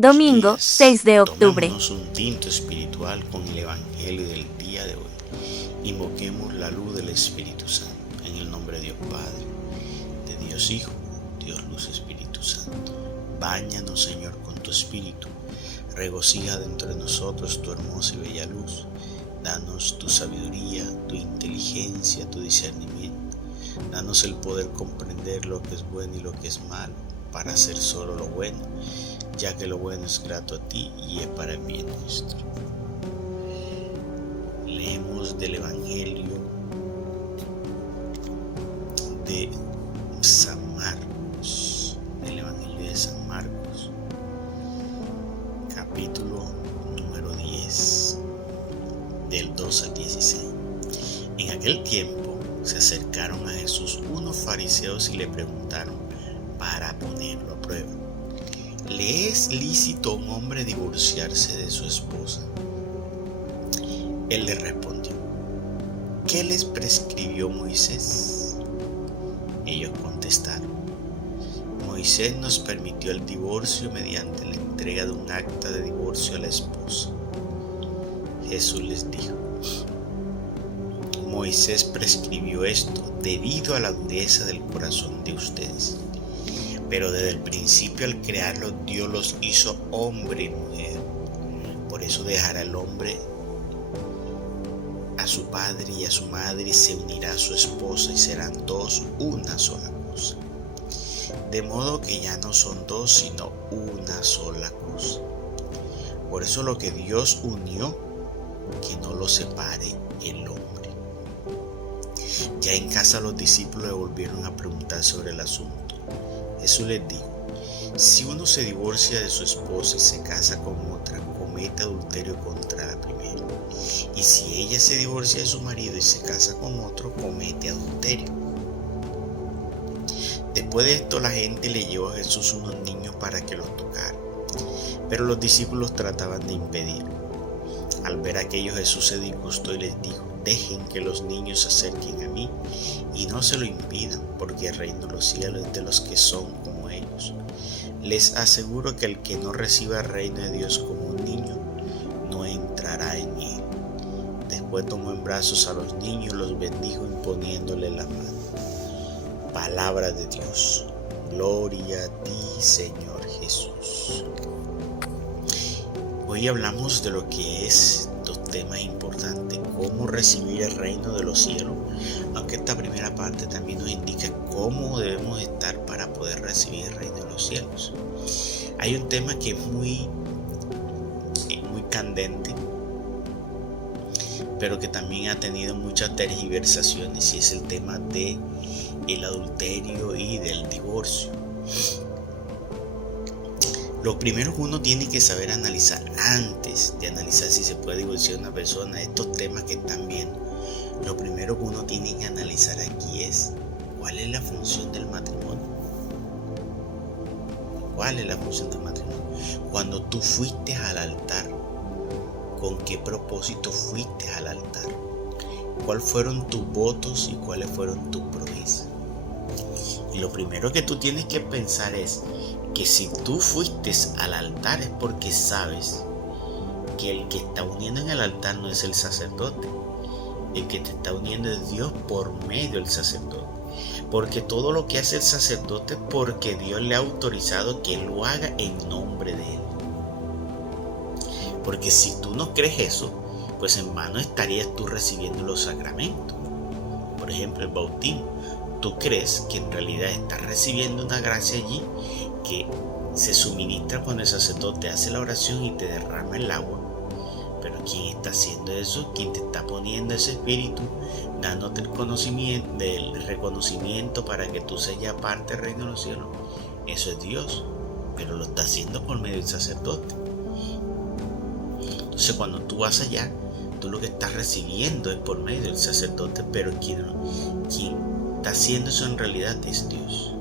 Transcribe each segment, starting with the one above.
Domingo 6 de octubre. Tomémonos un tinto espiritual con el Evangelio del día de hoy. Invoquemos la luz del Espíritu Santo. En el nombre de Dios Padre, de Dios Hijo, Dios Luz Espíritu Santo. Báñanos, Señor, con tu Espíritu. Regocija dentro de nosotros tu hermosa y bella luz. Danos tu sabiduría, tu inteligencia, tu discernimiento. Danos el poder comprender lo que es bueno y lo que es malo, para hacer solo lo bueno, ya que lo bueno es grato a ti y es para el bien nuestro. Leemos del Evangelio de San Marcos, capítulo número 10, del 2 al 16. En aquel tiempo se acercaron a Jesús unos fariseos y le preguntaron para ponerlo a prueba: ¿le es lícito a un hombre divorciarse de su esposa? Él les respondió: ¿qué les prescribió Moisés? Ellos contestaron: Moisés nos permitió el divorcio mediante la entrega de un acta de divorcio a la esposa. Jesús les dijo: Moisés prescribió esto debido a la dureza del corazón de ustedes. Pero desde el principio, al crearlos, Dios los hizo hombre y mujer. Por eso dejará el hombre a su padre y a su madre y se unirá a su esposa y serán dos una sola cosa. De modo que ya no son dos sino una sola cosa. Por eso lo que Dios unió, que no lo separe el hombre. Ya en casa los discípulos le volvieron a preguntar sobre el asunto. Jesús les dijo: si uno se divorcia de su esposa y se casa con otra, comete adulterio contra la primera. Y si ella se divorcia de su marido y se casa con otro, comete adulterio. Después de esto, la gente le llevó a Jesús unos niños para que los tocara, pero los discípulos trataban de impedirlo. Al ver aquello, Jesús se disgustó y les dijo: dejen que los niños se acerquen a mí y no se lo impidan, porque el reino de los cielos es de los que son como ellos. Les aseguro que el que no reciba el reino de Dios como un niño, no entrará en él. Después tomó en brazos a los niños y los bendijo imponiéndole la mano. Palabra de Dios. Gloria a ti, Señor Jesús. Hoy hablamos de lo que es dos temas importantes: cómo recibir el reino de los cielos, aunque esta primera parte también nos indica cómo debemos estar para poder recibir el reino de los cielos. Hay un tema que es muy candente, pero que también ha tenido muchas tergiversaciones, y es el tema de el adulterio y del divorcio. Lo primero que uno tiene que saber analizar, antes de analizar si se puede divorciar a una persona, estos temas que están viendo, lo primero que uno tiene que analizar aquí es: ¿cuál es la función del matrimonio? ¿Cuál es la función del matrimonio? Cuando tú fuiste al altar, ¿con qué propósito fuiste al altar? ¿Cuáles fueron tus votos y cuáles fueron tus promesas? Y lo primero que tú tienes que pensar es que si tú fuiste al altar es porque sabes que el que está uniendo en el altar no es el sacerdote. El que te está uniendo es Dios por medio del sacerdote. Porque todo lo que hace el sacerdote es porque Dios le ha autorizado que lo haga en nombre de él. Porque si tú no crees eso, pues en vano estarías tú recibiendo los sacramentos. Por ejemplo, el bautismo. Tú crees que en realidad estás recibiendo una gracia allí que se suministra cuando el sacerdote hace la oración y te derrama el agua. Pero ¿quién está haciendo eso? ¿Quién te está poniendo ese espíritu? Dándote el conocimiento, el reconocimiento para que tú seas ya parte del reino de los cielos. Eso es Dios, pero lo está haciendo por medio del sacerdote. Entonces, cuando tú vas allá, tú lo que estás recibiendo es por medio del sacerdote, pero quien está haciendo eso en realidad es Dios.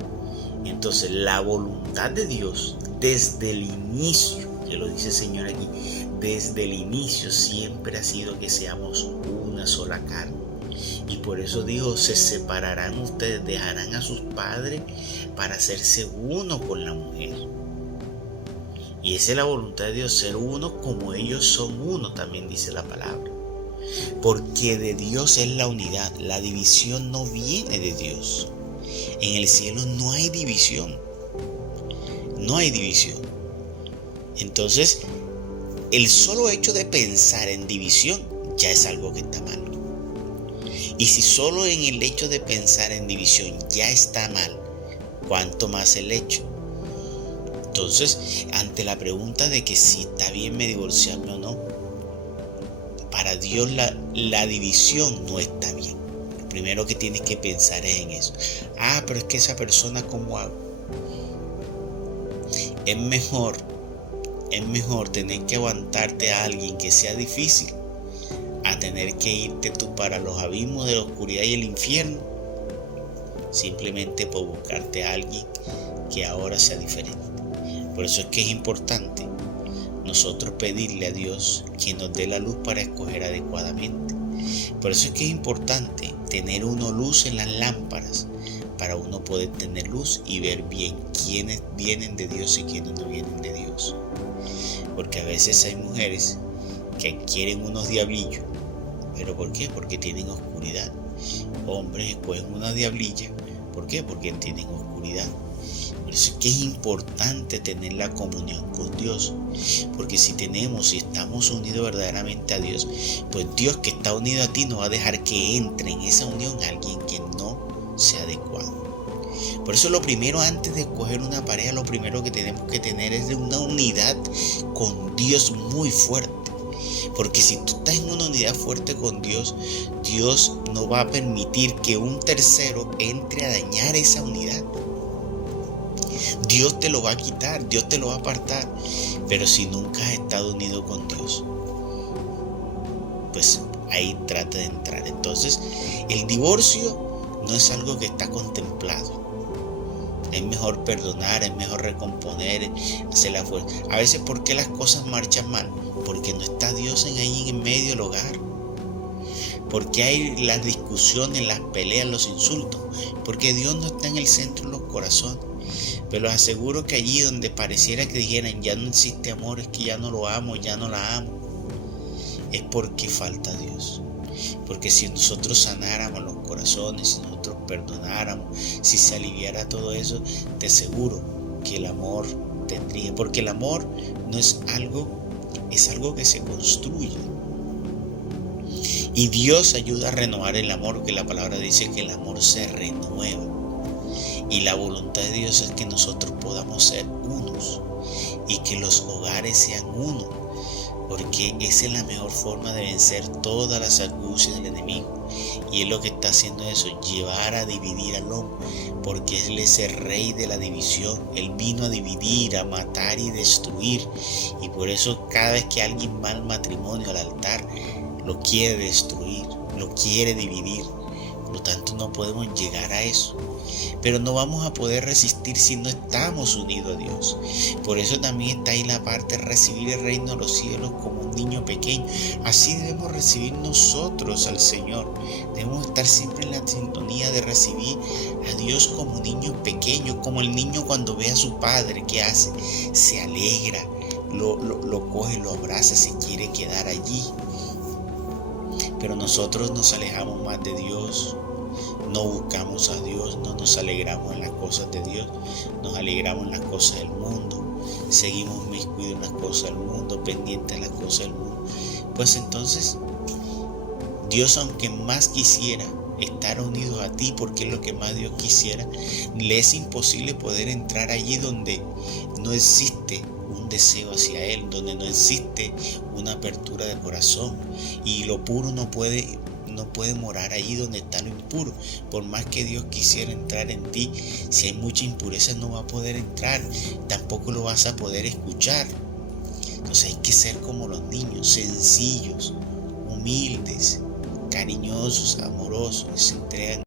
Entonces, la voluntad de Dios desde el inicio, que lo dice el Señor aquí, desde el inicio siempre ha sido que seamos una sola carne. Y por eso dijo: se separarán ustedes, dejarán a sus padres para hacerse uno con la mujer. Y Y esa es la voluntad de Dios, ser uno como ellos son uno, también dice la palabra. Porque de Dios es la unidad, la división no viene de Dios. En el cielo no hay división, no hay división. Entonces, el solo hecho de pensar en división ya es algo que está mal. Y si solo en el hecho de pensar en división ya está mal, ¿cuánto más el hecho? Entonces, ante la pregunta de que si está bien me divorciarme o no, para Dios la división no está bien. Lo primero que tienes que pensar es en eso. Pero es que esa persona, ¿cómo hago? Es mejor tener que aguantarte a alguien que sea difícil a tener que irte tú para los abismos de la oscuridad y el infierno simplemente por buscarte a alguien que ahora sea diferente. Por eso es que es importante nosotros pedirle a Dios que nos dé la luz para escoger adecuadamente. Por eso es que es importante tener uno luz en las lámparas para uno poder tener luz y ver bien quiénes vienen de Dios y quiénes no vienen de Dios. Porque a veces hay mujeres que quieren unos diablillos. ¿Pero por qué? Porque tienen oscuridad. Hombres escogen una diablilla. ¿Por qué? Porque tienen oscuridad. Por eso es que es importante tener la comunión con Dios. Porque si estamos unidos verdaderamente a Dios, pues Dios que está unido a ti no va a dejar que entre en esa unión alguien que no sea adecuado. Por eso lo primero, antes de escoger una pareja, lo primero que tenemos que tener es una unidad con Dios muy fuerte. Porque si tú estás en una unidad fuerte con Dios, Dios no va a permitir que un tercero entre a dañar esa unidad. Dios te lo va a quitar, Dios te lo va a apartar. Pero si nunca has estado unido con Dios, pues ahí trata de entrar. Entonces, el divorcio no es algo que está contemplado. Es mejor perdonar, es mejor recomponer, hacer la fuerza. A veces, ¿por qué las cosas marchan mal? Porque no está Dios ahí en medio del hogar. Porque hay las discusiones, las peleas, los insultos. Porque Dios no está en el centro de los corazones. Pero les aseguro que allí donde pareciera que dijeran ya no existe amor, es que ya no lo amo, ya no la amo, es porque falta Dios. Porque si nosotros sanáramos los corazones, si nosotros perdonáramos, si se aliviara todo eso, te aseguro que el amor tendría. Porque el amor no es algo, es algo que se construye. Y Dios ayuda a renovar el amor, que la palabra dice que el amor se renueva. Y la voluntad de Dios es que nosotros podamos ser unos y que los hogares sean uno, porque esa es la mejor forma de vencer todas las argucias del enemigo. Y él lo que está haciendo es eso, llevar a dividir al hombre, porque él es el rey de la división. Él vino a dividir, a matar y destruir. Y por eso cada vez que alguien va al matrimonio, al altar, lo quiere destruir, lo quiere dividir. Por lo tanto, no podemos llegar a eso. Pero no vamos a poder resistir si no estamos unidos a Dios. Por eso también está ahí la parte de recibir el reino de los cielos como un niño pequeño. Así debemos recibir nosotros al Señor. Debemos estar siempre en la sintonía de recibir a Dios como un niño pequeño, como el niño cuando ve a su padre, ¿qué hace? Se alegra, lo coge, lo abraza, se quiere quedar allí. Pero nosotros nos alejamos más de Dios, no buscamos a Dios, no nos alegramos en las cosas de Dios, nos alegramos en las cosas del mundo, seguimos miscuidos en las cosas del mundo, pendientes de las cosas del mundo. Pues entonces, Dios, aunque más quisiera estar unidos a ti, porque es lo que más Dios quisiera, le es imposible poder entrar allí donde no existe un deseo hacia Él, donde no existe una apertura de corazón, y lo puro no puede morar allí donde está lo impuro. Por más que Dios quisiera entrar en ti, si hay mucha impureza no va a poder entrar, tampoco lo vas a poder escuchar. Entonces hay que ser como los niños, sencillos, humildes, cariñosos, amorosos, que se entregan